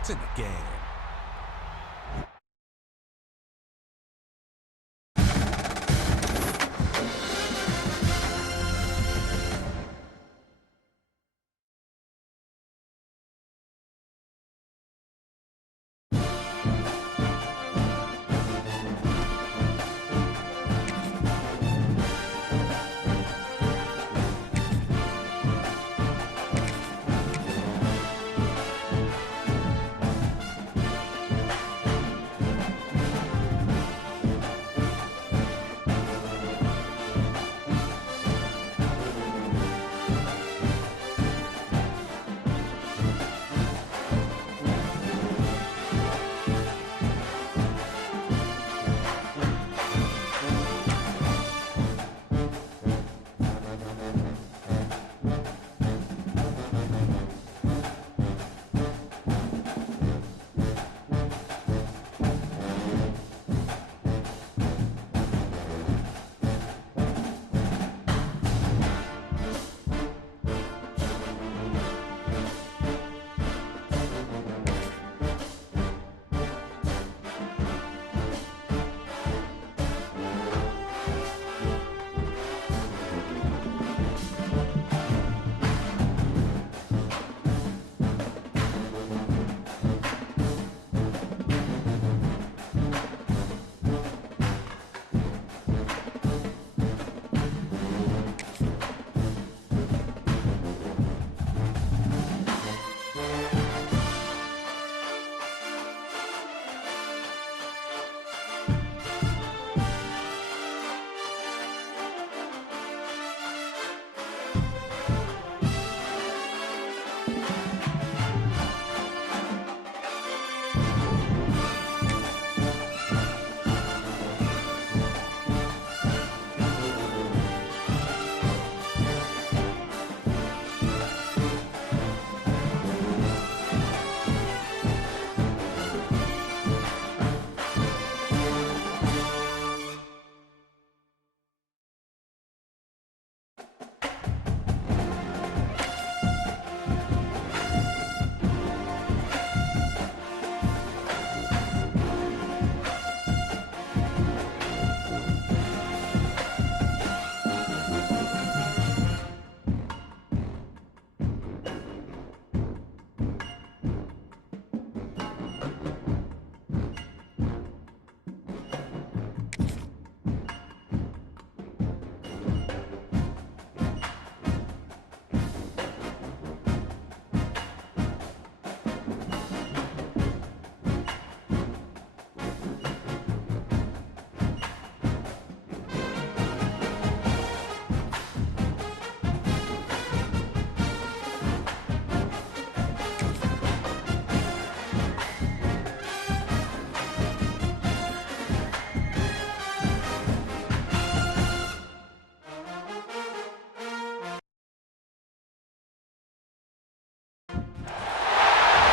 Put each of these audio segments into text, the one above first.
It's in the game.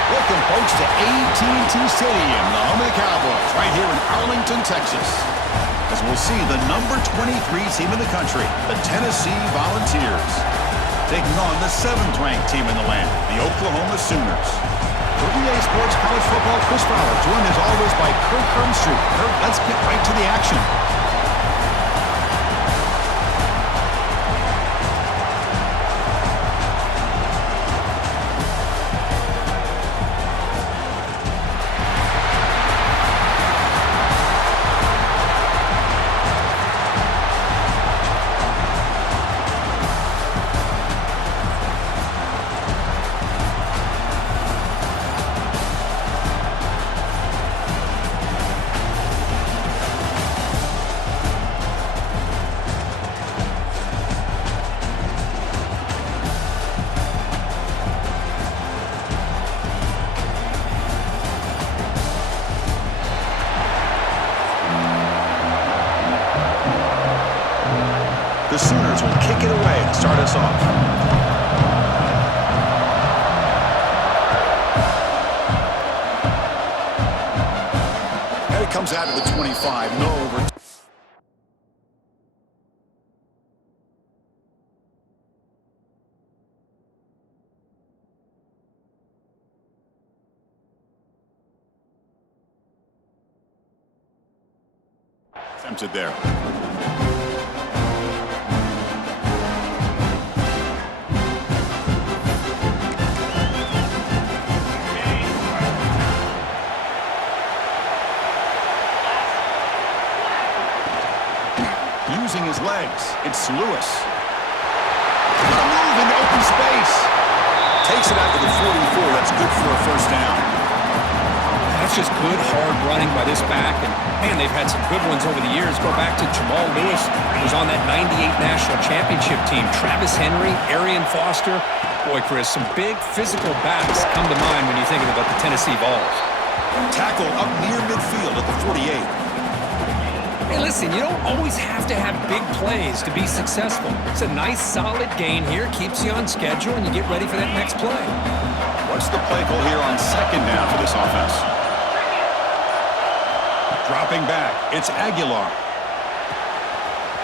Welcome, folks, to AT&T Stadium, the home of the Cowboys, right here in Arlington, Texas. As we'll see the number 23 team in the country, the Tennessee Volunteers, taking on the 7th-ranked team in the land, the Oklahoma Sooners. For EA Sports College Football, Chris Fowler, joined as always by Kirk Hermstreet. Kirk, let's get right to the action. The Sooners will kick it away to start us off. And it comes out of the 25. No over. attempted there. Using his legs, it's Lewis. Got a move into open space. Takes it out to the 44. That's good for a first down. That's just good, hard running by this back. And, man, they've had some good ones over the years. Go back to Jamal Lewis, who was on that 98 National Championship team. Travis Henry, Arian Foster. Boy, Chris, some big physical backs come to mind when you're thinking about the Tennessee Vols. Tackle up near midfield at the 48. Hey, listen, you don't always have to have big plays to be successful. It's a nice, solid gain here. Keeps you on schedule, and you get ready for that next play. What's the play call here on second down for this offense? Dropping back, it's Aguilar.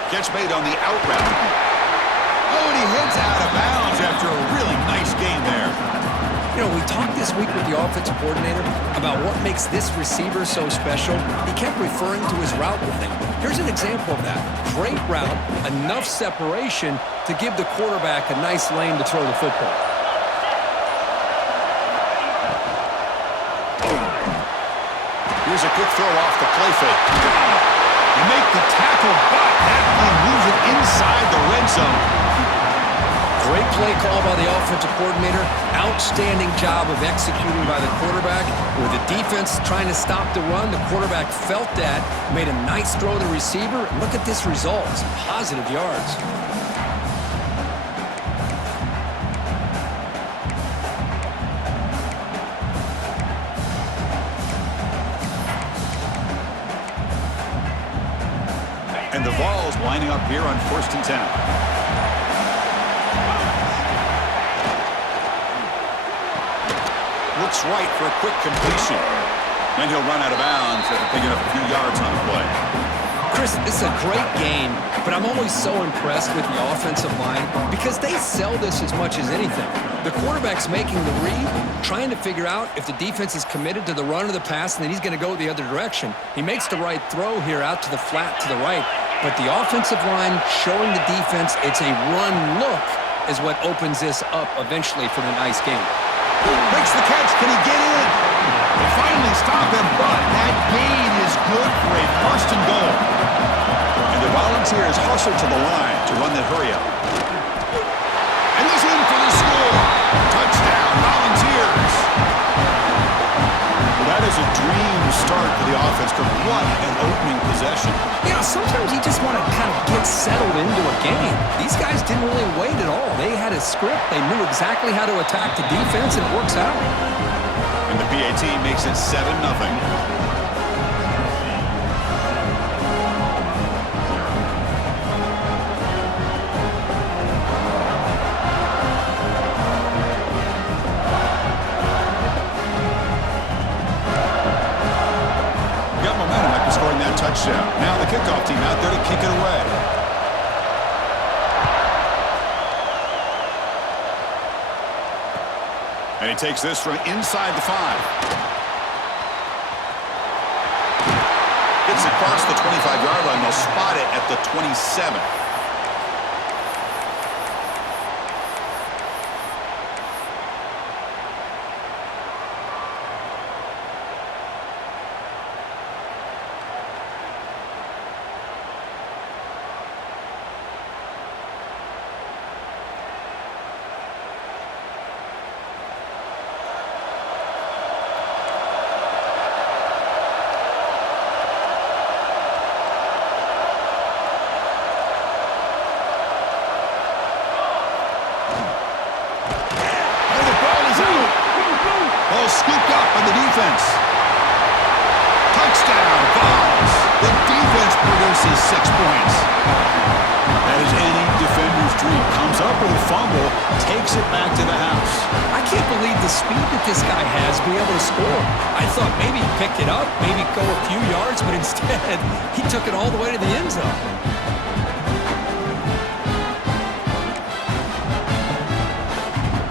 Catch made on the out route. Oh, and he heads out of bounds after a really nice gain there. You know, we talked this week with the offensive coordinator about what makes this receiver so special. He kept referring to his route with him. Here's an example of that. Great route, enough separation to give the quarterback a nice lane to throw the football. Here's a quick throw off the play fake. You make the tackle, but that play moves it inside the red zone. Great play call by the offensive coordinator. Outstanding job of executing by the quarterback. With the defense trying to stop the run, the quarterback felt that, made a nice throw to the receiver. Look at this result. Some positive yards. And the Vols lining up here on 1st and 10. Looks right for a quick completion. Then he'll run out of bounds after picking up a few yards on the play. Chris, this is a great game, but I'm always so impressed with the offensive line because they sell this as much as anything. The quarterback's making the read, trying to figure out if the defense is committed to the run or the pass, and then he's going to go the other direction. He makes the right throw here out to the flat to the right, but the offensive line showing the defense it's a run look is what opens this up eventually for the nice game. Makes the catch. Can he get in? They finally stop him, but that gain is good for a 1st and goal. And the Volunteers hustle to the line to run that hurry up. And he's in for the score. Touchdown, Volunteers. Well, that is a dream start for the offense. What an opening possession. You know, sometimes you just want to kind of get settled into a game. These guys didn't really wait at all. They had a script. They knew exactly how to attack the defense, and it works out. And the PAT makes it 7-0. Got momentum after scoring that touchdown. Now the kickoff team out there to kick it away. And he takes this from inside the 5. Gets across the 25-yard line. They'll spot it at the 27. Scooped up by the defense. Touchdown, Vols. The defense produces 6 points. That is any defender's dream. Comes up with a fumble, takes it back to the house. I can't believe the speed that this guy has to be able to score. I thought maybe he picked it up, maybe go a few yards, but instead he took it all the way to the end zone.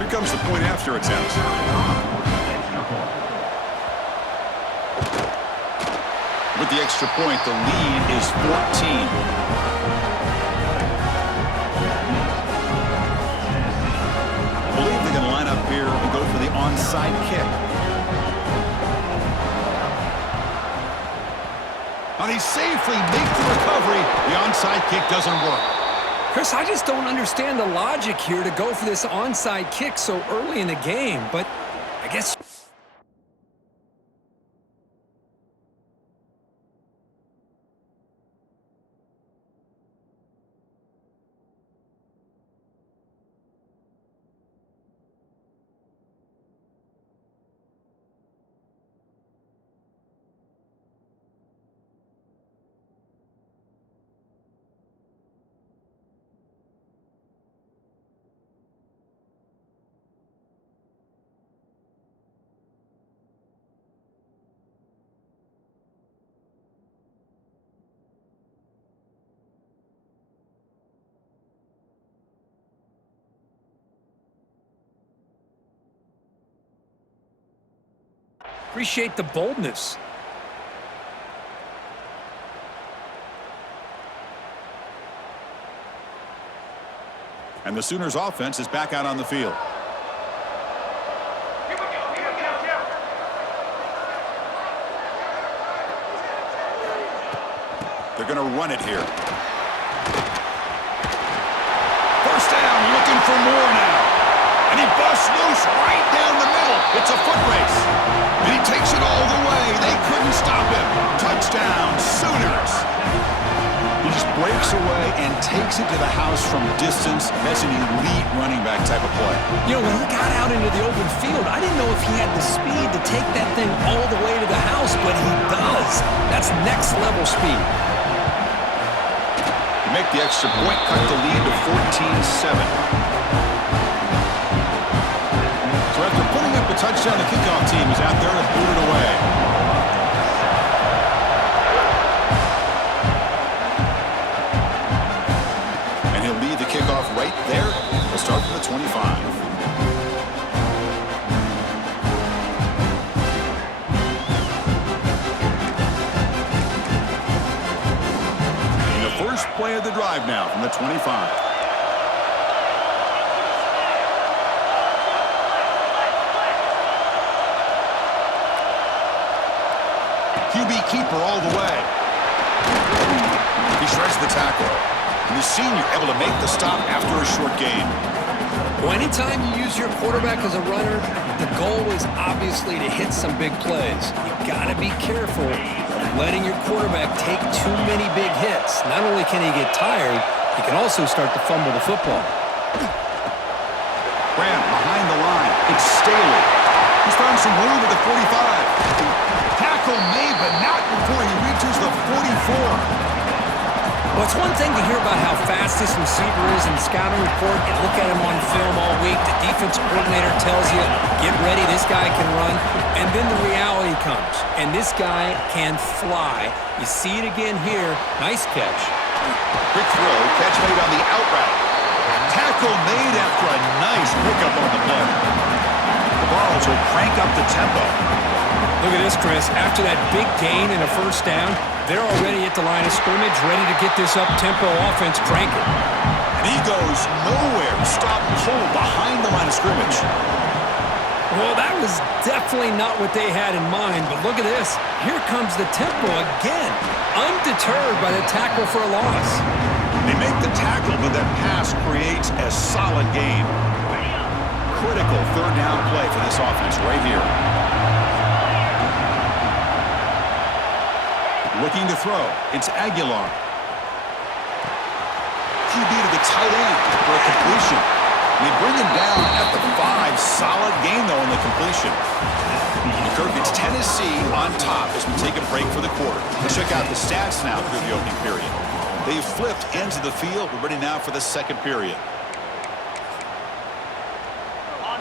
Here comes the point after attempt. With the extra point. The lead is 14. I believe they're going to line up here and go for the onside kick. And he safely makes the recovery. The onside kick doesn't work. Chris, I just don't understand the logic here to go for this onside kick so early in the game, but I guess... Appreciate the boldness. And the Sooners offense is back out on the field. They're going to run it here. First down, looking for more now. And he busts loose right down the middle. It's a foot race. And he takes it all the way. They couldn't stop him. Touchdown, Sooners. He just breaks away and takes it to the house from distance. That's an elite running back type of play. You know, when he got out into the open field, I didn't know if he had the speed to take that thing all the way to the house, but he does. That's next level speed. To make the extra point, cut the lead to 14-7. So after putting up a touchdown, the kickoff team is out there to boot it away. And he'll lead the kickoff right there. He'll start from the 25. And the first play of the drive now from the 25. QB keeper all the way. He shreds the tackle. And the senior able to make the stop after a short gain. Well, anytime you use your quarterback as a runner, the goal is obviously to hit some big plays. You got to be careful of letting your quarterback take too many big hits. Not only can he get tired, he can also start to fumble the football. Grant behind the line. It's Staley. He's found some room at the 45. Tackle made, but not before he reaches the 44. Well, it's one thing to hear about how fast this receiver is in the scouting report. You look at him on film all week. The defense coordinator tells you, get ready, this guy can run. And then the reality comes, and this guy can fly. You see it again here. Nice catch. Quick throw, catch made on the out route. Tackle made after a nice pickup on the play. The Vols will crank up the tempo. Look at this, Chris. After that big gain and a first down, they're already at the line of scrimmage, ready to get this up-tempo offense cranking. And he goes nowhere. Stop cold behind the line of scrimmage. Well, that was definitely not what they had in mind, but look at this. Here comes the tempo again, undeterred by the tackle for a loss. They make the tackle, but that pass creates a solid gain. Critical third down play for this offense right here. Looking to throw. It's Aguilar. QB to the tight end for a completion. They bring him down at the 5. Solid gain, though, in the completion. Kirk, it's Tennessee on top as we take a break for the quarter. Let's check out the stats now through the opening period. They've flipped ends of the field. We're ready now for the second period.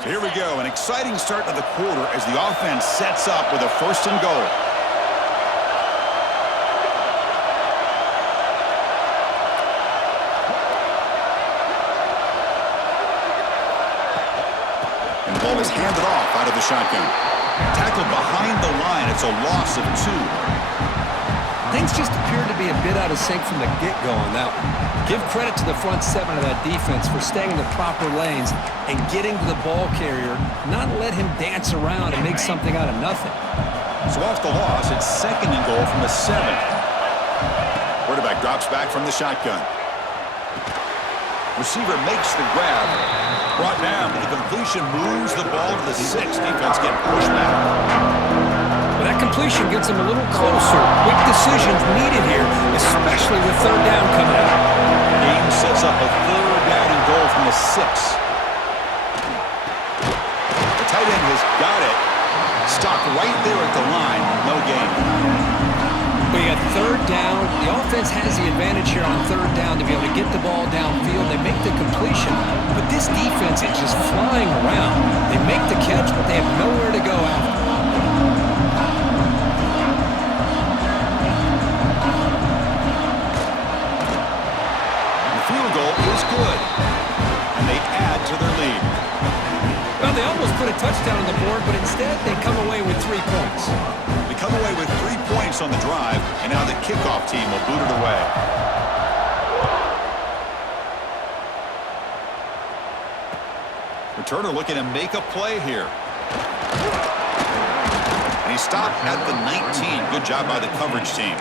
So here we go. An exciting start of the quarter as the offense sets up with a first and goal. And the ball is handed off out of the shotgun. Tackled behind the line. It's a loss of 2. Things just appeared to be a bit out of sync from the get-go on that one. Give credit to the front seven of that defense for staying in the proper lanes and getting to the ball carrier, not let him dance around and make something out of nothing. So off the loss, it's 2nd and goal from the 7. Quarterback drops back from the shotgun. Receiver makes the grab. Brought down, but the completion moves the ball to the 6. Defense getting pushed back. Well, that completion gets him a little closer. Quick decisions needed here, especially with 3rd down coming up. Game sets up a 3rd down and goal from the 6. The tight end has got it. Stopped right there at the line. No gain. We got 3rd down. The offense has the advantage here on 3rd down to be able to get the ball downfield. They make the completion, but this defense is just flying around. They make the catch, but they have nowhere to go after. The field goal is good, and they add to their lead. Well, they almost put a touchdown on the board, but instead they come away with 3 points. They come away with 3 points on the drive, and now the kickoff team will boot it away. Returner looking to make a play here. And he stopped at the 19. Good job by the coverage team.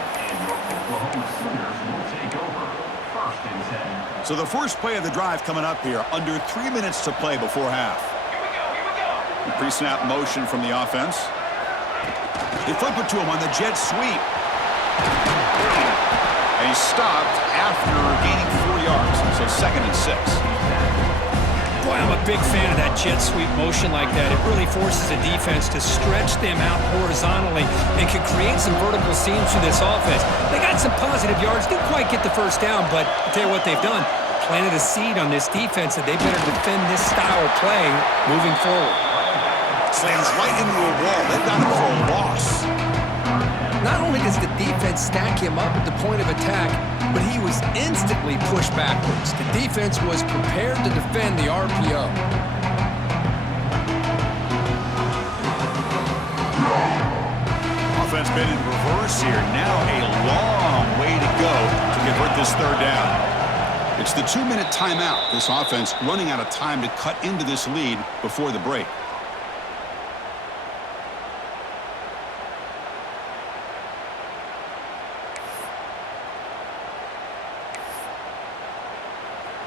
So the first play of the drive coming up here, under 3 minutes to play before half. The pre-snap motion from the offense. They flip it to him on the jet sweep. And he stopped after gaining 4 yards, so 2nd and 6. Boy, I'm a big fan of that jet sweep motion like that. It really forces the defense to stretch them out horizontally and can create some vertical seams through this offense. They got some positive yards, didn't quite get the 1st down, but I'll tell you what they've done. Planted a seed on this defense that they better defend this style of play moving forward. Slams right into a wall. They've got him for a loss. Not only does the defense stack him up at the point of attack, but he was instantly pushed backwards. The defense was prepared to defend the RPO. Offense been in reverse here. Now a long way to go to convert this 3rd down. It's the 2-minute timeout. This offense running out of time to cut into this lead before the break.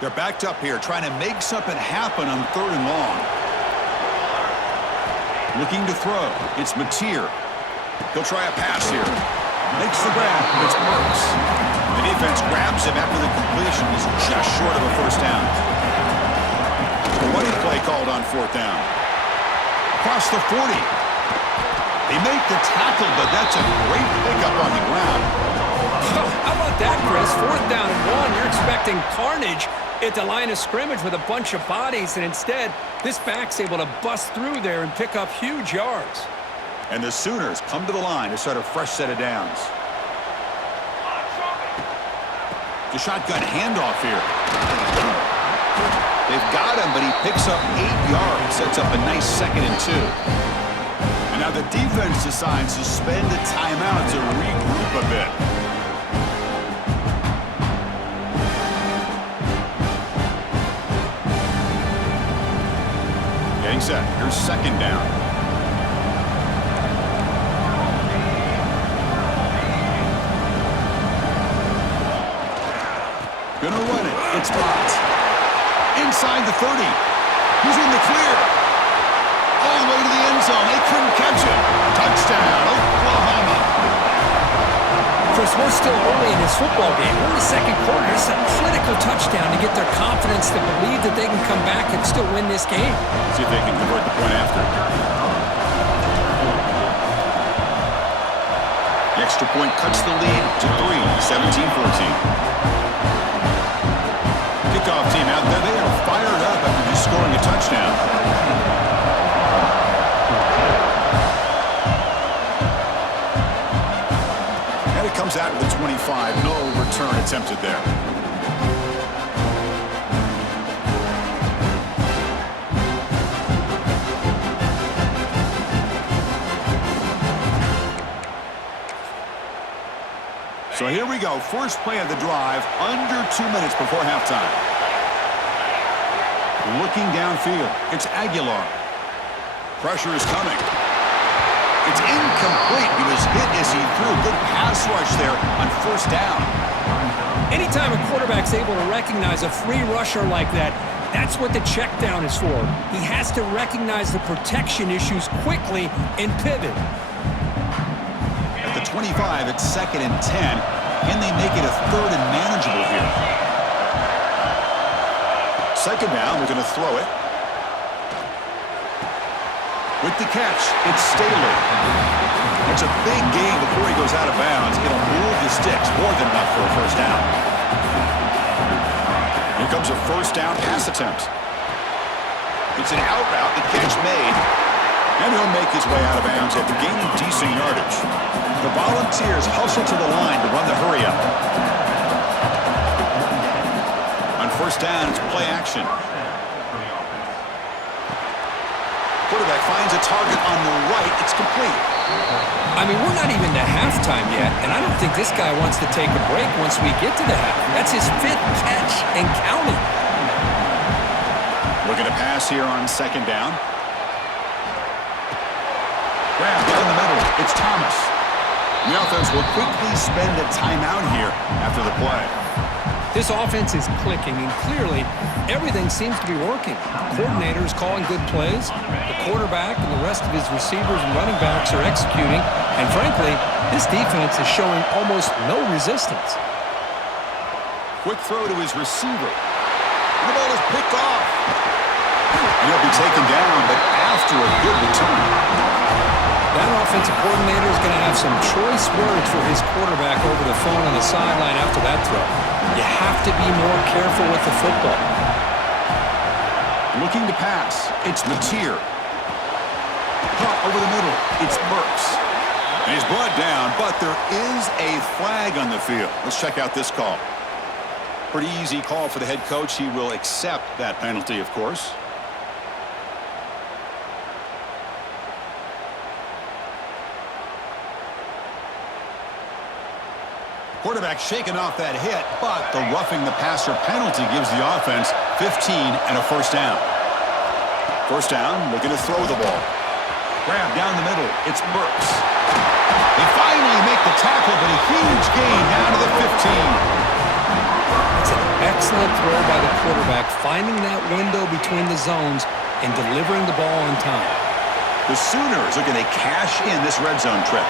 They're backed up here, trying to make something happen on 3rd and long. Looking to throw. It's Mateer. He'll try a pass here. Makes the grab. It's Burks. The defense grabs him after the completion. He's just short of a 1st down. Running play called on 4th down. Across the 40. They make the tackle, but that's a great pickup on the ground. How about that, Chris? 4th down and 1. You're expecting carnage at the line of scrimmage with a bunch of bodies, and instead, this back's able to bust through there and pick up huge yards. And the Sooners come to the line to start a fresh set of downs. The shotgun handoff here. They've got him, but he picks up 8 yards, sets up a nice 2nd and 2. And now the defense decides to spend a timeout to regroup a bit. Getting set. Here's 2nd down. Gonna run it. It's Mott. Inside the 30. He's in the clear. All the way to the end zone. They couldn't catch him. Touchdown, Oklahoma. Chris, we're still early in this football game. We're in the 2nd quarter. It's a critical touchdown to get their confidence to believe that they can come back and still win this game. See if they can convert the point after. The extra point cuts the lead to 3, 17-14. Kickoff team out there. They are fired up after just scoring a touchdown. And it comes out to the 25. No return attempted there. So here we go. First play of the drive, under 2 minutes before halftime. Looking downfield. It's Aguilar. Pressure is coming. It's incomplete. He was hit as he threw. Good pass rush there on first down. Anytime a quarterback's able to recognize a free rusher like that, that's what the check down is for. He has to recognize the protection issues quickly and pivot. At the 25, it's 2nd and 10. Can they make it a 3rd and manageable here? 2nd down, they're going to throw it. With the catch, it's Staley. It's a big gain before he goes out of bounds. It'll move the sticks, more than enough for a first down. Here comes a first down pass attempt. It's an out route, the catch made. And he'll make his way out of bounds after gaining decent yardage. The Volunteers hustle to the line to run the hurry up. On first down, it's play action. Quarterback finds a target on the right. It's complete. I mean, we're not even to halftime yet, and I don't think this guy wants to take a break once we get to the half. That's his 5th catch and counting. Looking to pass here on 2nd down. Grab down the middle. It's Thomas. The offense will quickly spend a timeout here after the play. This offense is clicking, and clearly everything seems to be working. The coordinator is calling good plays. The quarterback and the rest of his receivers and running backs are executing. And frankly, this defense is showing almost no resistance. Quick throw to his receiver. And the ball is picked off. And he'll be taken down, but after a good return. That offensive coordinator is going to have some choice words for his quarterback over the phone on the sideline after that throw. You have to be more careful with the football. Looking to pass, it's Mateer. Caught over the middle, it's Burks. And he's brought down, but there is a flag on the field. Let's check out this call. Pretty easy call for the head coach. He will accept that penalty, of course. Quarterback shaking off that hit, but the roughing the passer penalty gives the offense 15 and a first down. First down, looking to throw the ball. Grab down the middle, it's Burks. They finally make the tackle, but a huge gain down to the 15. It's an excellent throw by the quarterback, finding that window between the zones and delivering the ball on time. The Sooners are going to cash in this red zone trip.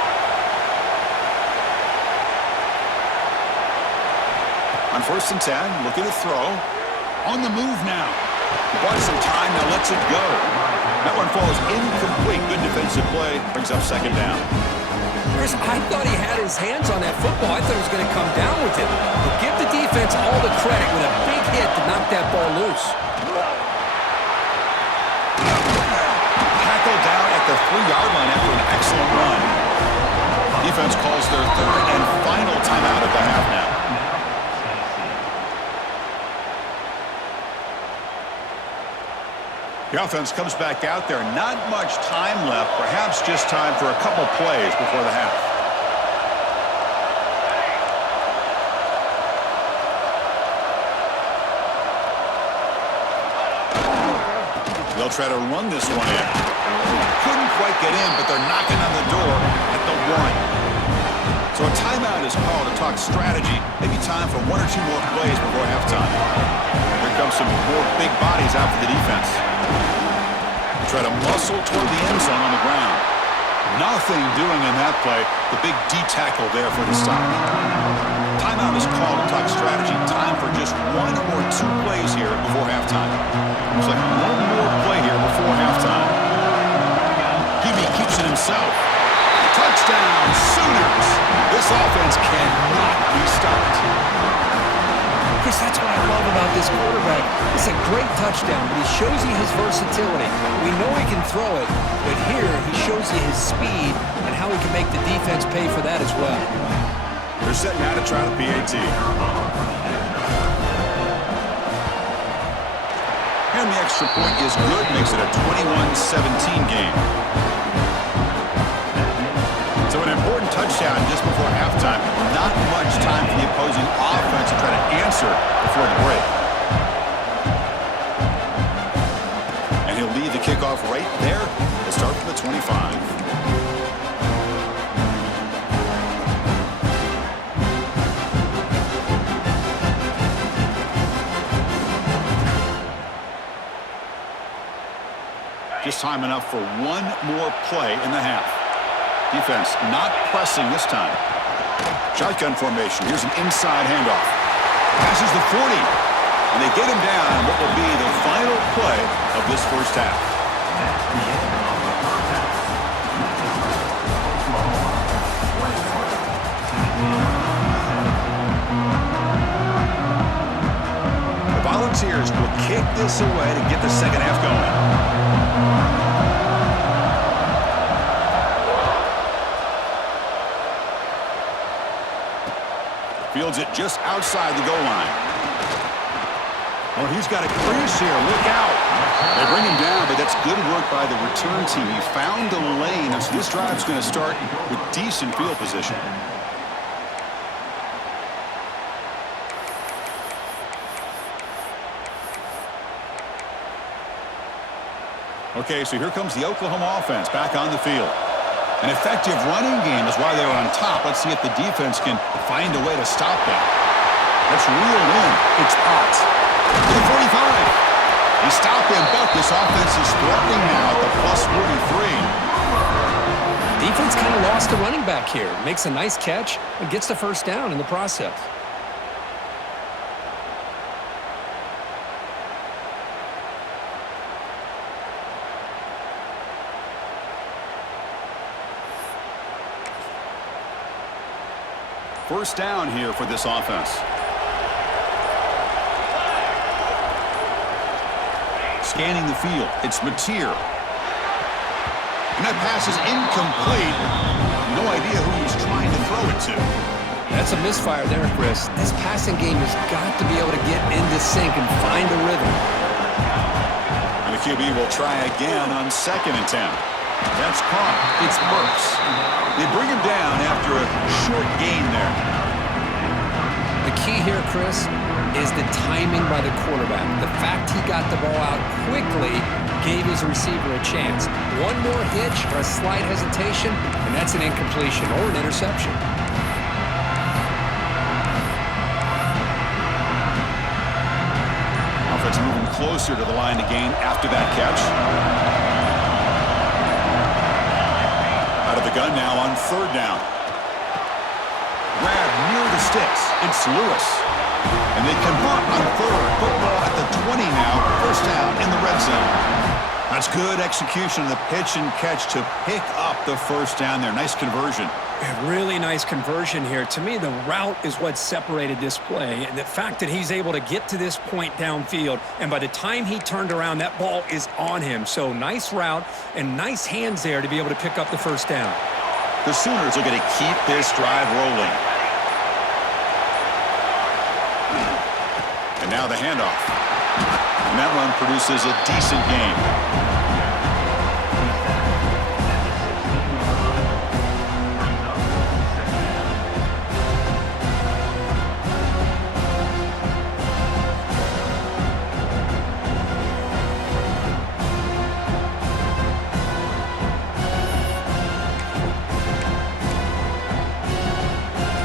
On 1st and 10, looking to throw. On the move now. He bought some time, now lets it go. That one falls incomplete. Good defensive play. Brings up 2nd down. Chris, I thought he had his hands on that football. I thought he was going to come down with it. But give the defense all the credit with a big hit to knock that ball loose. Tackled down at the 3-yard line after an excellent run. Defense calls their 3rd and final timeout of the half now. The offense comes back out there. Not much time left. Perhaps just time for a couple plays before the half. They'll try to run this one in. Couldn't quite get in, but they're knocking on the door at the 1. So a timeout is called to talk strategy. Maybe time for 1 or 2 more plays before halftime. Here comes some more big bodies out for the defense. Try to muscle toward the end zone on the ground. Nothing doing in that play. The big D tackle there for the stop. Timeout is called to talk strategy. Time for just 1 or 2 plays here before halftime. Looks like 1 more play here before halftime. Hebe keeps it himself. Touchdown, Sooners! This offense cannot be stopped. Chris, that's what I love about this quarterback. It's a great touchdown, but he shows you his versatility. We know he can throw it, but here he shows you his speed and how he can make the defense pay for that as well. They're setting out to try the PAT. And the extra point is good, makes it a 21-17 game. So an important touchdown just before halftime. Not much time for the opposing offense to try to answer before the break. And he'll lead the kickoff right there to start from the 25. Just time enough for one more play in the half. Defense not pressing this time. Shotgun formation. Here's an inside handoff. Passes the 40. And they get him down on what will be the final play of this first half. The Volunteers will kick this away to get the second half going. Fields it just outside the goal line. Oh, he's got a crease here. Look out. They bring him down, but that's good work by the return team. He found a lane, and so this drive's going to start with decent field position. Okay, so here comes the Oklahoma offense back on the field. An effective running game is why they're on top. Let's see if the defense can find a way to stop that. That's reeled in. It's Potts. To the 45. He stopped him, but this offense is threatening now at the plus 43. Defense kind of lost the running back here. Makes a nice catch and gets the first down in the process. First down here for this offense. Scanning the field, it's Mateer. And that pass is incomplete. No idea who he's trying to throw it to. That's a misfire there, Chris. This passing game has got to be able to get into sync and find a rhythm. And the QB will try again on 2nd and 10. That's caught. It's Burks. They bring him down after a short gain there. The key here, Chris, is the timing by the quarterback. The fact he got the ball out quickly gave his receiver a chance. One more hitch or a slight hesitation, and that's an incompletion or an interception. Offense moving closer to the line to gain after that catch. Out of the gun now on 3rd down. Grab near the sticks. It's Lewis. And they convert on 3rd. Football at the 20 now. First down in the red zone. That's good execution of the pitch and catch to pick up the first down there. Nice conversion. A really nice conversion here. To me, the route is what separated this play. And the fact that he's able to get to this point downfield, and by the time he turned around, that ball is on him. So nice route and nice hands there to be able to pick up the first down. The Sooners are going to keep this drive rolling. And now the handoff. And that run produces a decent gain.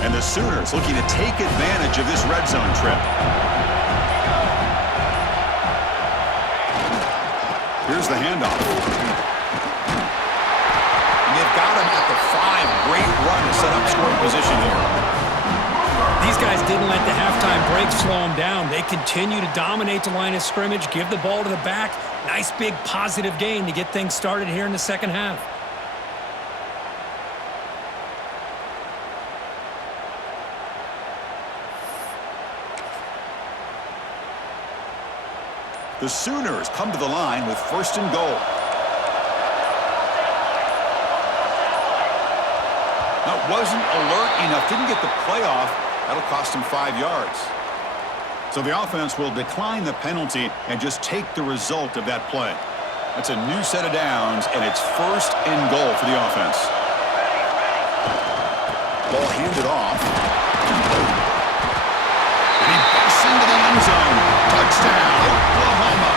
And the Sooners looking to take advantage of this red zone trip. Here's the handoff. And they've got him at the 5. Great run to set up scoring position here. These guys didn't let the halftime break slow them down. They continue to dominate the line of scrimmage, give the ball to the back. Nice big positive gain to get things started here in the second half. The Sooners come to the line with 1st and goal. Now, wasn't alert enough, didn't get the play off. That'll cost him 5 yards. So the offense will decline the penalty and just take the result of that play. That's a new set of downs, and it's 1st and goal for the offense. Ball handed off. And he busts into the end zone. Touchdown, Oklahoma.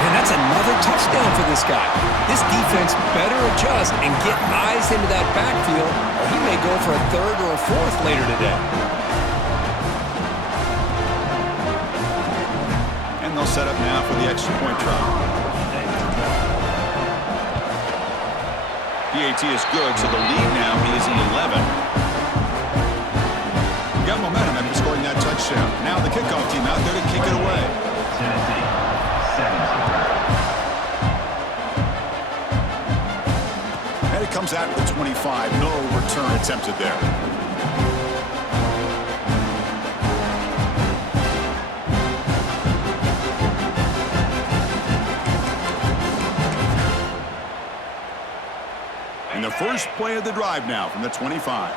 And that's another touchdown for this guy. This defense better adjust and get eyes into that backfield, or he may go for a third or a fourth later today. And they'll set up now for the extra point try. PAT is good, so the lead now is 11. Got momentum after scoring that touchdown. Now the kickoff team out there to kick it away. And it comes out at the 25. No return attempted there. And the first play of the drive now from the 25.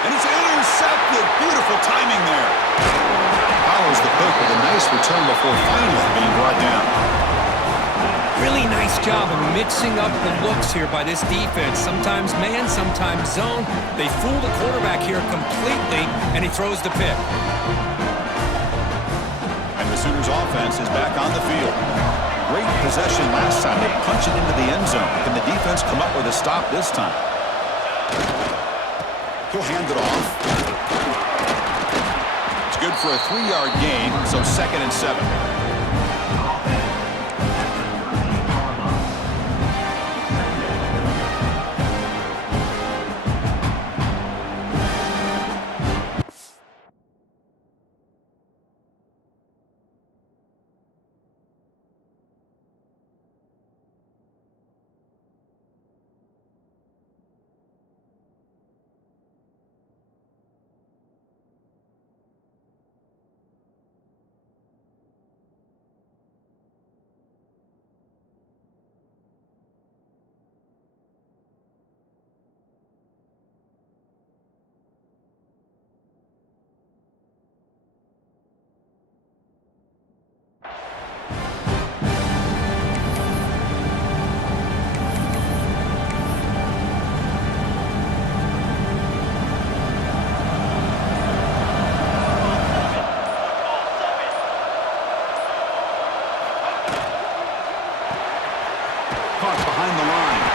And it's intercepted. Beautiful timing there. Follows the pick with a nice return before finally being brought down. Really nice job of mixing up the looks here by this defense. Sometimes man, sometimes zone. They fool the quarterback here completely, and he throws the pick. And the Sooners offense is back on the field. Great possession last time. They punch it into the end zone. Can the defense come up with a stop this time? He'll hand it off. It's good for a 3-yard gain, so 2nd and 7.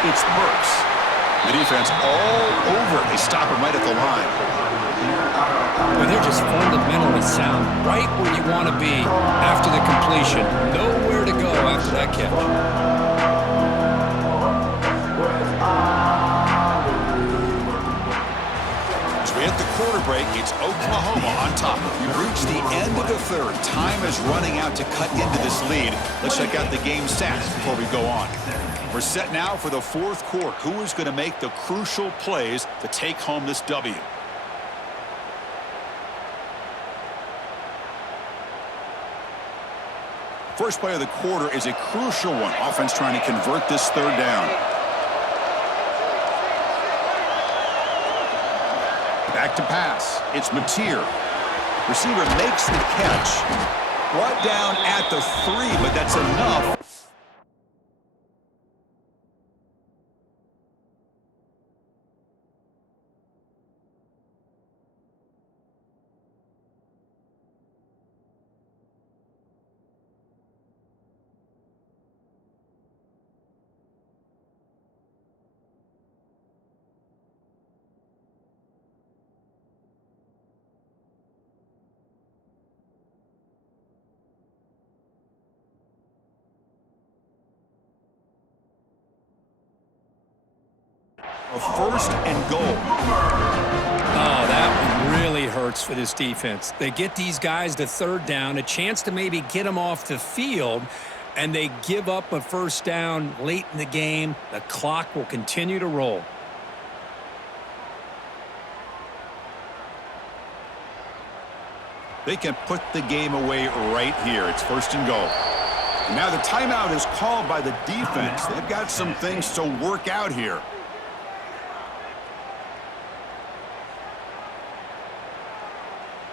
It's Burks. The defense all over. They stop him right at the line. Well, they're just fundamentally sound, right where you want to be after the completion. Nowhere to go after that catch. As we hit the quarter break, it's Oklahoma on top. We've reached the end of the third. Time is running out to cut into this lead. Let's check out the game stats before we go on. We're set now for the fourth quarter. Who is going to make the crucial plays to take home this W? First play of the quarter is a crucial one. Offense trying to convert this third down. Back to pass. It's Mateer. Receiver makes the catch. Brought down at the 3, but that's enough. A 1st and goal. Oh, that one really hurts for this defense. They get these guys to third down, a chance to maybe get them off the field, and they give up a first down late in the game. The clock will continue to roll. They can put the game away right here. It's 1st and goal. And now the timeout is called by the defense. They've got some things to work out here.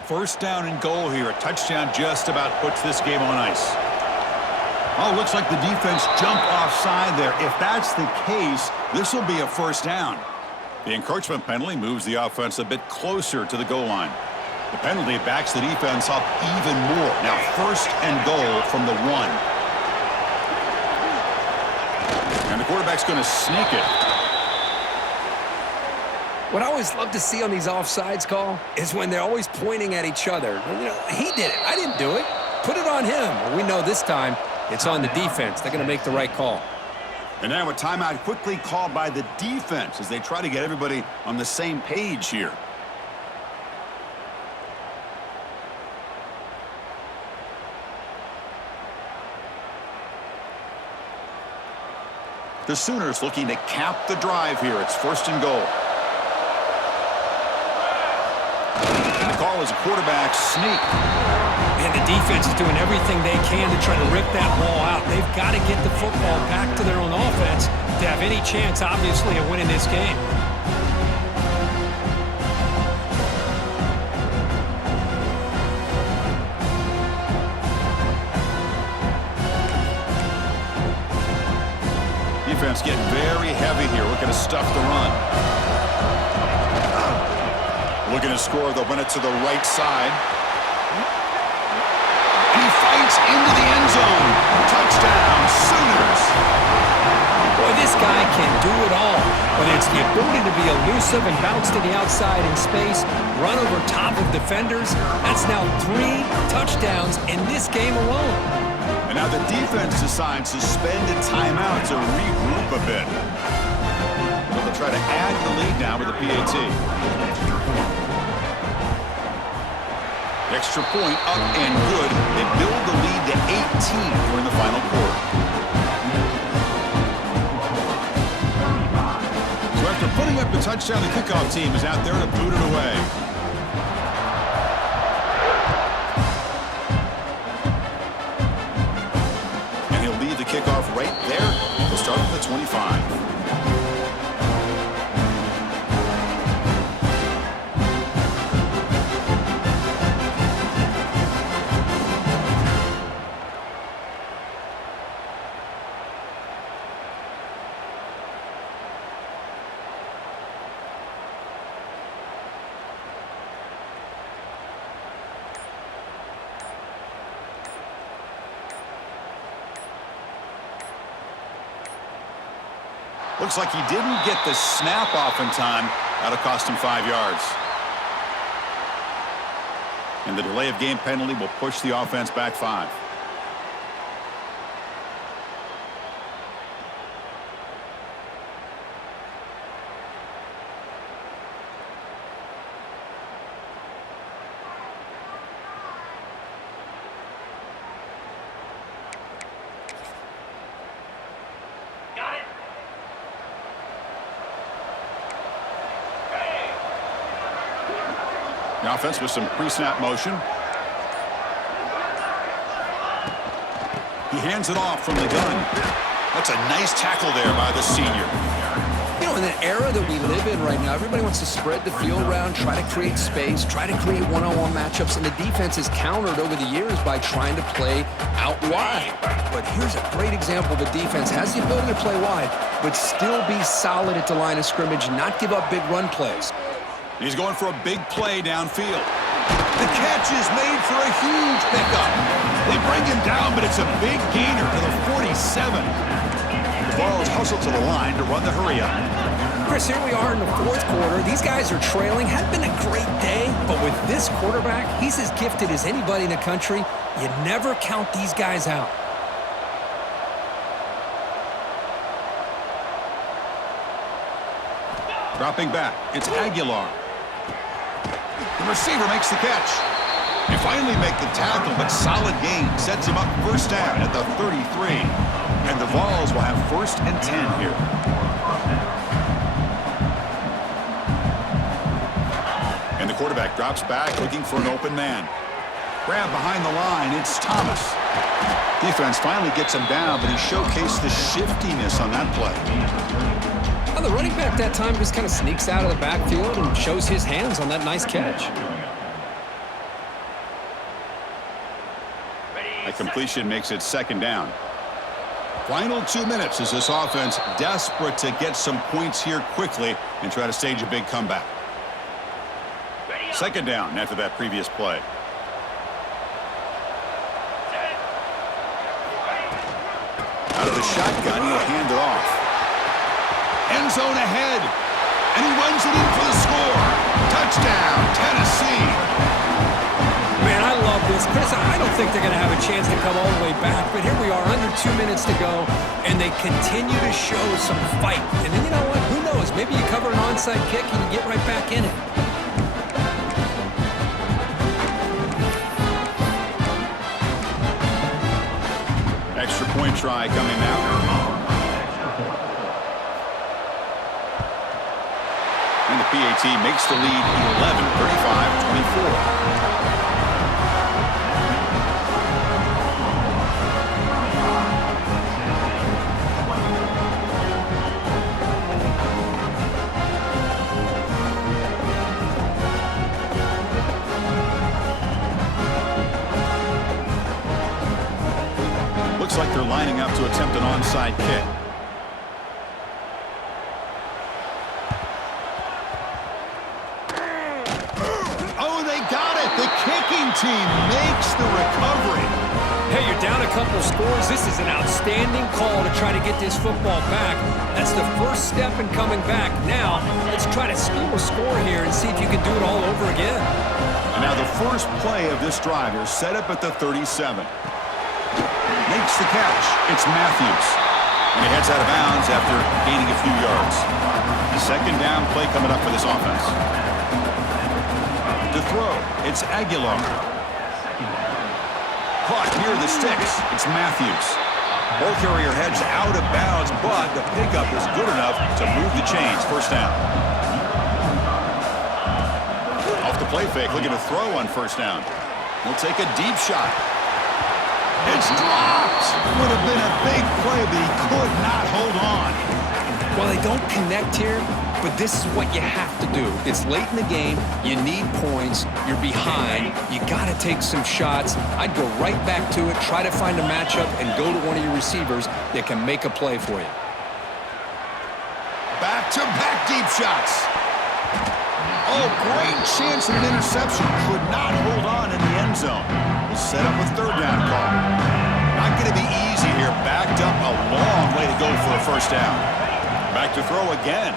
First down and goal here. A touchdown just about puts this game on ice. Oh, looks like the defense jumped offside there. If that's the case, this will be a first down. The encroachment penalty moves the offense a bit closer to the goal line. The penalty backs the defense up even more. Now first and goal from the 1. And the quarterback's going to sneak it. What I always love to see on these offsides call is when they're always pointing at each other. You know, he did it. I didn't do it. Put it on him. Well, we know this time it's on the defense. They're going to make the right call. And now a timeout quickly called by the defense as they try to get everybody on the same page here. The Sooners looking to cap the drive here. It's first and goal. And the call is a quarterback sneak. And the defense is doing everything they can to try to rip that ball out. They've got to get the football back to their own offense to have any chance, obviously, of winning this game. Defense getting very heavy here, looking to stuff the run. Looking to score, they'll run it to the right side. And he fights into the end zone. Touchdown, Sooners. Boy, this guy can do it all. Whether it's the ability to be elusive and bounce to the outside in space, run over top of defenders, that's now 3 touchdowns in this game alone. And now the defense decides to spend a timeout to regroup a bit. So they'll try to add the lead now with the PAT. Extra point up and good. They build the lead to 18 during the final quarter. So after putting up the touchdown, the kickoff team is out there to boot it away. And he'll lead the kickoff right there. He'll start from the 25. Looks like he didn't get the snap off in time. That'll cost him 5 yards. And the delay of game penalty will push the offense back 5. The offense with some pre-snap motion. He hands it off from the gun. That's a nice tackle there by the senior. You know, in the era that we live in right now, everybody wants to spread the field around, try to create space, try to create one-on-one matchups, and the defense is countered over the years by trying to play out wide. But here's a great example. The defense has the ability to play wide, but still be solid at the line of scrimmage, not give up big run plays. He's going for a big play downfield. The catch is made for a huge pickup. They bring him down, but it's a big gainer to the 47. The ball is hustled to the line to run the hurry-up. Chris, here we are in the 4th quarter. These guys are trailing. Hadn't been a great day, but with this quarterback, he's as gifted as anybody in the country. You never count these guys out. Dropping back, it's Aguilar. The receiver makes the catch. They finally make the tackle, but solid gain sets him up first down at the 33. And the Vols will have 1st and 10 here. And the quarterback drops back looking for an open man. Grab behind the line, it's Thomas. Defense finally gets him down, but he showcased the shiftiness on that play. Well, the running back that time just kind of sneaks out of the backfield and shows his hands on that nice catch. A completion makes it 2nd down. Final 2 minutes as this offense desperate to get some points here quickly and try to stage a big comeback. Second down after that previous play. Out of the shotgun, he'll hand it off. End zone ahead. And he runs it in for the score. Touchdown, Tennessee. Man, I love this. Chris, I don't think they're going to have a chance to come all the way back, but here we are, under 2 minutes to go, and they continue to show some fight. And then, you know what? Who knows? Maybe you cover an onside kick and you get right back in it. Extra point try coming now. And the PAT makes the lead 11, 35-24. Looks like they're lining up to attempt an onside kick. Oh, they got it. The kicking team makes the recovery. Hey, you're down a couple scores. This is an outstanding call to try to get this football back. That's the first step in coming back. Now, let's try to steal a score here and see if you can do it all over again. And now the first play of this drive is set up at the 37. Makes the catch. It's Matthews. And he heads out of bounds after gaining a few yards. The second down play coming up for this offense. To throw, it's Aguilar. Caught near the sticks. It's Matthews. Ball carrier heads out of bounds, but the pickup is good enough to move the chains. First down. Off the play fake, looking to throw on first down. He'll take a deep shot. It's dropped. Would have been a big play, but he could not hold on. Well, they don't connect here, but this is what you have to do. It's late in the game. You need points. You're behind. You got to take some shots. I'd go right back to it, try to find a matchup, and go to one of your receivers that can make a play for you. Back-to-back deep shots. Oh, great chance at an interception. Could not hold on in the end zone. We'll set up a third down call. Not going to be easy here. Backed up a long way to go for a first down. Back to throw again.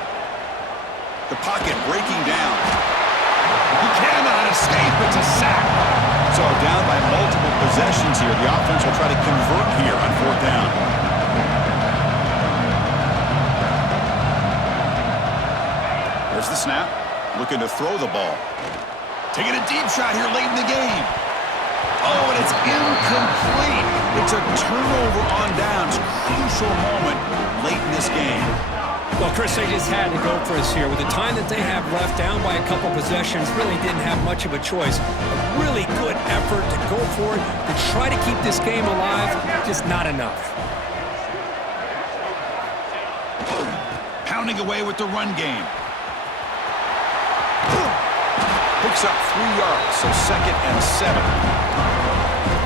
The pocket breaking down. He cannot escape. It's a sack. So down by multiple possessions here. The offense will try to convert here on fourth down. There's the snap. Looking to throw the ball. Taking a deep shot here late in the game. Oh, and it's incomplete. It's a turnover on downs. Crucial moment late in this game. Well, Chris, they just had to go for us here. With the time that they have left, down by a couple possessions, really didn't have much of a choice. A really good effort to go for it, to try to keep this game alive, just not enough. Pounding away with the run game. Picks up 3 yards, so 2nd and 7.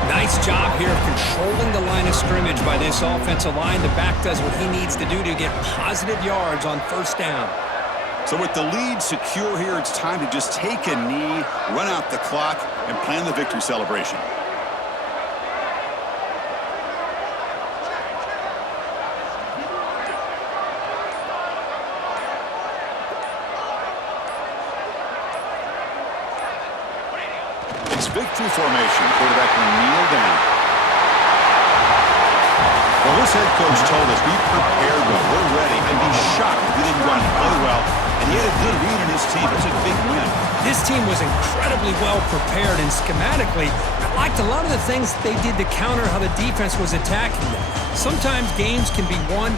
Nice job here of controlling the line of scrimmage by this offensive line. The back does what he needs to do to get positive yards on first down. So with the lead secure here, it's time to just take a knee, run out the clock, and plan the victory celebration. Victory formation. Quarterback will kneel down. Well, this head coach told us, be prepared well. We're ready. I'd be shocked if we didn't run play well. And he had a good read on his team. It's a big win. This team was incredibly well prepared, and schematically, I liked a lot of the things they did to counter how the defense was attacking them. Sometimes games can be won